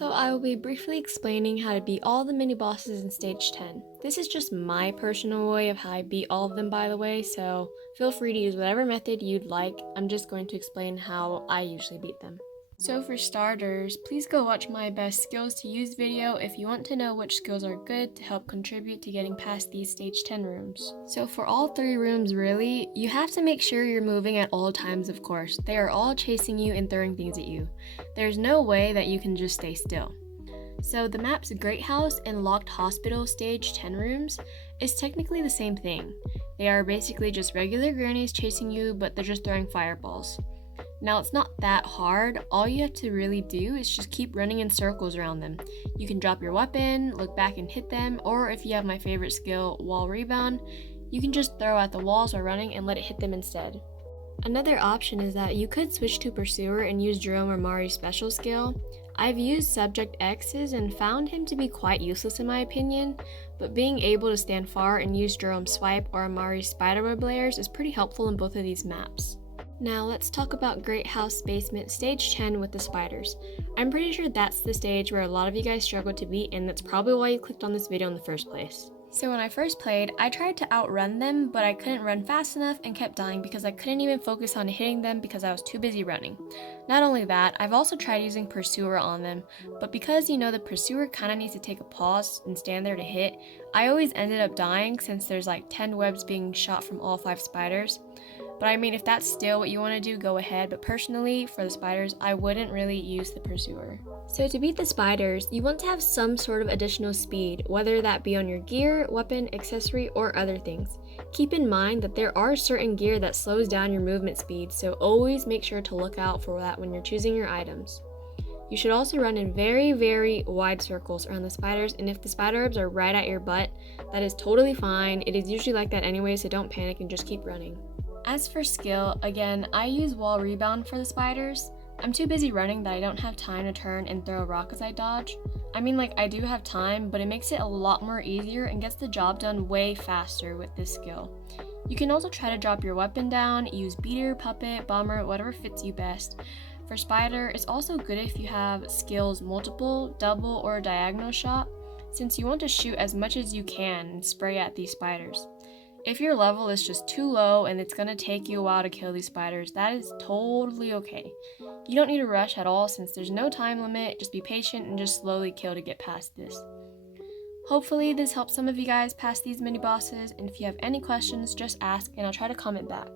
So I will be briefly explaining how to beat all the mini bosses in stage 10. This is just my personal way of how I beat all of them, by the way, so feel free to use whatever method you'd like. I'm just going to explain how I usually beat them. So for starters, please go watch my best skills to use video if you want to know which skills are good to help contribute to getting past these stage 10 rooms. So for all 3 rooms really, you have to make sure you're moving at all times, of course. They are all chasing you and throwing things at you. There's no way that you can just stay still. So the map's Great House and Locked Hospital stage 10 rooms is technically the same thing. They are basically just regular grannies chasing you, but they're just throwing fireballs. Now, it's not that hard. All you have to really do is just keep running in circles around them. You can drop your weapon, look back and hit them, or if you have my favorite skill, Wall Rebound, you can just throw at the walls while running and let it hit them instead. Another option is that you could switch to Pursuer and use Jerome or Mari's special skill. I've used Subject X's and found him to be quite useless in my opinion, but being able to stand far and use Jerome's Swipe or Amari's Spiderweb layers is pretty helpful in both of these maps. Now let's talk about Great House Basement Stage 10 with the spiders. I'm pretty sure that's the stage where a lot of you guys struggled to beat, and that's probably why you clicked on this video in the first place. So when I first played, I tried to outrun them, but I couldn't run fast enough and kept dying because I couldn't even focus on hitting them because I was too busy running. Not only that, I've also tried using Pursuer on them, but because the Pursuer kind of needs to take a pause and stand there to hit, I always ended up dying since there's like 10 webs being shot from all 5 spiders. But I mean, if that's still what you want to do, go ahead, but personally, for the spiders, I wouldn't really use the Pursuer. So to beat the spiders, you want to have some sort of additional speed, whether that be on your gear, weapon, accessory, or other things. Keep in mind that there are certain gear that slows down your movement speed, so always make sure to look out for that when you're choosing your items. You should also run in very, very wide circles around the spiders, and if the spider webs are right at your butt, that is totally fine. It is usually like that anyway, so don't panic and just keep running. As for skill, again, I use Wall Rebound for the spiders. I'm too busy running that I don't have time to turn and throw a rock as I dodge. I mean, I do have time, but it makes it a lot more easier and gets the job done way faster with this skill. You can also try to drop your weapon down, use beater, puppet, bomber, whatever fits you best. For spider, it's also good if you have skills multiple, double, or diagonal shot, since you want to shoot as much as you can and spray at these spiders. If your level is just too low and it's going to take you a while to kill these spiders, that is totally okay. You don't need to rush at all since there's no time limit, just be patient and just slowly kill to get past this. Hopefully this helps some of you guys pass these mini bosses, and if you have any questions, just ask and I'll try to comment back.